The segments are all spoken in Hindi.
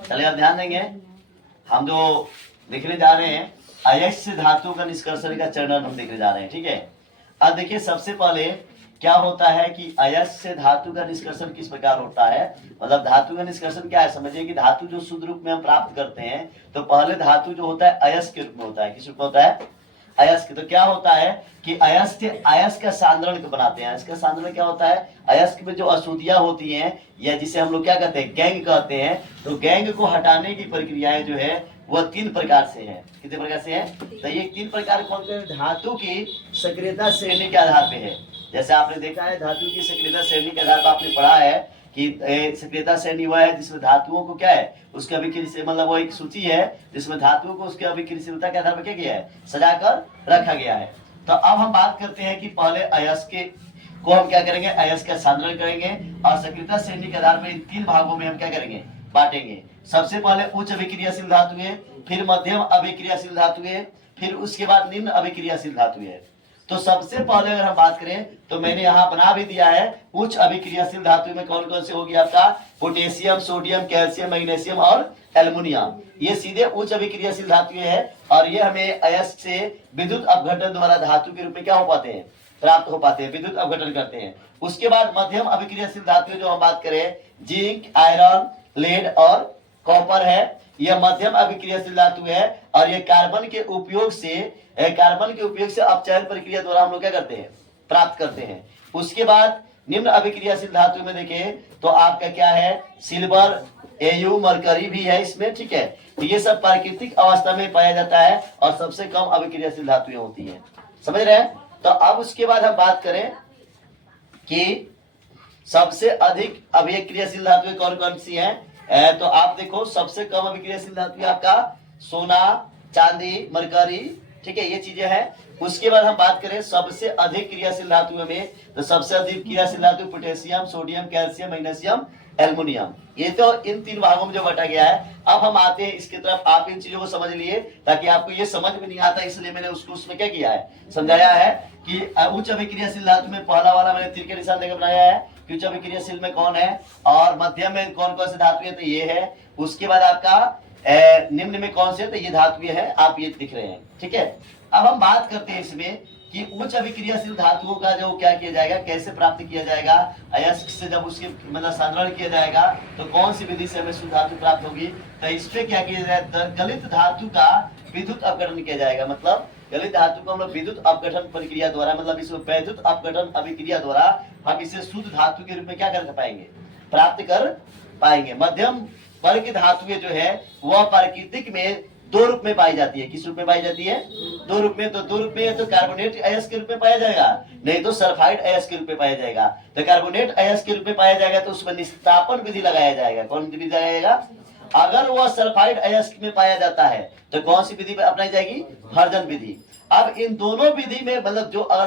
चलिए अब ध्यान देंगे, हम जो लिखने जा रहे हैं अयस्क धातु का निष्कर्षण का चरण हम देखने जा रहे हैं। ठीक है, अब देखिए सबसे पहले क्या होता है कि अयस्क से धातु का निष्कर्षण किस प्रकार होता है। मतलब धातु का निष्कर्षण क्या है, समझिए कि धातु जो शुद्ध रूप में हम प्राप्त करते हैं तो पहले धातु जो होता है अयस्क के रूप में होता है। किस रूप में होता है? अयस्क। तो क्या होता है कि अयस्क का सांद्रण बनाते हैं। अयस्क का सांद्रण क्या होता है? अयस्क में जो अशुद्धियां होती हैं या जिसे हम लोग क्या कहते हैं, गैंग कहते हैं, तो गैंग को हटाने की प्रक्रियाएं जो है वह 3 प्रकार से है। कितने प्रकार से है? तो ये 3 प्रकार कौन से? धातु की सक्रियता श्रेणी के आधार पे है। जैसे आपने देखा है धातु की सक्रियता श्रेणी के आधार पर आपने पढ़ा है कि सक्रियता श्रेणी वह है जिसमें धातुओं को क्या है, उसके अभिक्रिया, मतलब वो एक सूची है जिसमें धातुओं को उसके अभिक्रियाशीलता के आधार पर क्या किया है, सजाकर रखा गया है। तो अब हम बात करते हैं कि पहले अयस्क को हम क्या करेंगे, अयस्क का सांद्रण करेंगे और सक्रियता श्रेणी के आधार पर इन 3 भागों में हम क्या करेंगे, बांटेंगे। सबसे पहले उच्च अभिक्रियाशील धातुएं, फिर मध्यम अभिक्रियाशील धातुएं, फिर उसके बाद निम्न अभिक्रियाशील धातुएं। तो सबसे पहले अगर हम बात करें तो मैंने यहाँ बना भी दिया है उच्च अभिक्रियाशील धातु में कौन कौन से होगी आपका, पोटेशियम, सोडियम, कैल्शियम, मैग्नीशियम और एल्युमिनियम। ये सीधे उच्च अभिक्रियाशील धातुएं हैं और ये हमें अयस्क से विद्युत अपघटन द्वारा धातु के रूप में क्या हो पाते हैं, प्राप्त हो पाते हैं, विद्युत अपघटन करते हैं। उसके बाद मध्यम अभिक्रियाशील धातुएं जो हम बात करें, जिंक, आयरन, लेड और कॉपर है, यह मध्यम अभिक्रियाशील धातु है और ये कार्बन के उपयोग से अपचयन प्रक्रिया द्वारा हम लोग क्या करते हैं, प्राप्त करते हैं। उसके बाद निम्न अभिक्रियाशील धातु में देखें तो आपका क्या है, सिल्वर, एयू, मरकरी भी है इसमें। ठीक है, तो ये सब प्राकृतिक अवस्था में पाया जाता है और सबसे कम अभिक्रियाशील धातुएं होती है। समझ रहे हैं? तो अब उसके बाद हम बात करें कि सबसे अधिक अभिक्रियाशील धातुएं कौन कौन सी हैं। तो आप देखो सबसे कम अभिक्रियाशील धातु आपका सोना, चांदी, मरकरी। ठीक है, ये चीजें हैं। उसके बाद हम बात करें सबसे अधिक क्रियाशील धातुओं में, तो सबसे अधिक क्रियाशील धातु potassium, sodium, calcium, magnesium, aluminium. ये तो इन 3 भागों में जो बटा गया है। अब हम आते हैं इसकी तरफ, आप इन चीजों को समझ लिए ताकि आपको ये समझ में नहीं आता, इसलिए मैंने उसको उसमें क्या किया है, समझाया है कि उच्च अभिक्रियाशील धातु में पहला वाला मैंने तीर के निशान देकर बनाया है कि उच्च अभिक्रियाशील में कौन है और मध्यम में कौन कौन से धातु है, तो ये है। उसके बाद आपका निम्न में कौन से, तो ये धातु है, आप ये दिख रहे हैं। ठीक है, अब हम बात करते हैं इसमें कि उच्च अभिक्रियाशील धातुओं का जो क्या किया जाएगा, कैसे प्राप्त किया जाएगा। अयस्क से जब उसके मतलब सांद्रण किया जाएगा तो कौन सी विधि से हमें शुद्ध धातु प्राप्त होगी, तो इस पे क्या किया जाएगा, गलित धातु का विद्युत अपघटन किया जाएगा। मतलब गलित धातु को हम लोग विद्युत अपघटन प्रक्रिया द्वारा, मतलब इसको वैद्युत अपघटन अभिक्रिया द्वारा हम इसे शुद्ध धातु के रूप में क्या कर पाएंगे, प्राप्त कर पाएंगे। मध्यम वर्ग की धातुएं जो है वह प्राकृतिक में 2 रूप में पाई जाती है। किस रूप में पाई जाती है? 2 रूप में। तो 2 रूप में या तो कार्बोनेट अयस्क के रूप में पाया जाएगा, नहीं तो सल्फाइड अयस्क के रूप में पाया जाएगा। तो कार्बोनेट अयस्क के रूप में पाया जाएगा तो उसमें निस्तापन विधि लगाया जाएगा। कौन विधि लगाया जाएगा? अगर वह सल्फाइड अयस्क में पाया जाता है तो कौन सी विधि अपनाई जाएगी? भर्जन विधि। अब इन दोनों विधि में मतलब जो अगर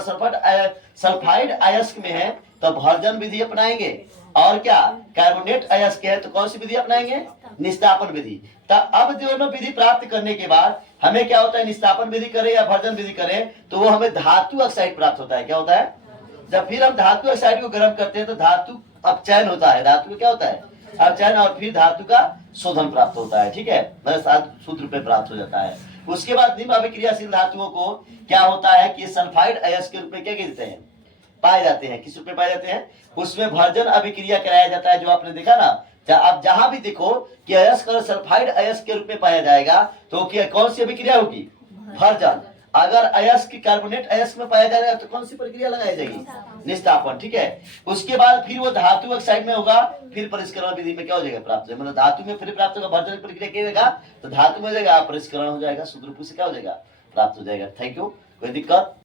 सल्फाइड अयस्क में है तो भर्जन विधि अपनाएंगे, और क्या कार्बोनेट अयस्क है तो कौन सी विधि अपनाएंगे? निस्तापन विधि। तो अब दोनों विधि प्राप्त करने के बाद हमें क्या होता है, निस्तापन विधि करें या भर्जन विधि करें तो वो हमें धातु ऑक्साइड प्राप्त होता है। क्या होता है? जब फिर हम धातु ऑक्साइड को गर्म करते हैं तो धातु अपचयन होता है। धातु क्या होता है? अपचयन, और फिर धातु का शोधन प्राप्त होता है। ठीक है, मतलब शुद्ध रूप में प्राप्त हो जाता है। उसके बाद निम्न अभिक्रियाशील धातुओं को क्या होता है कि सल्फाइड अयस्क के रूप में क्या कहते हैं, पाए जाते हैं। किस रूप में पाए जाते हैं? उसमें भर्जन अभिक्रिया कराया जाता है। जो आपने देखा ना, आप जहां भी देखो कि अयस्क और सल्फाइड अयस्क के रूप में पाया जाएगा तो क्या कौन सी अभिक्रिया होगी? भर्जन। अगर अयस्क कार्बोनेट अयस्क में पाया जाएगा तो कौन सी प्रक्रिया लगाई जाएगी? निस्तापन। ठीक है, उसके बाद फिर वो धातु ऑक्साइड में होगा, फिर परिष्करण विधि में क्या हो जाएगा, प्राप्त। मतलब धातु में फिर प्राप्त होगा, भर्जन प्रक्रिया किया तो धातु में हो जाएगा, परिष्करण हो जाएगा, शुद्ध रूप से क्या हो जाएगा, प्राप्त हो जाएगा। Thank you. कोई दिक्कत?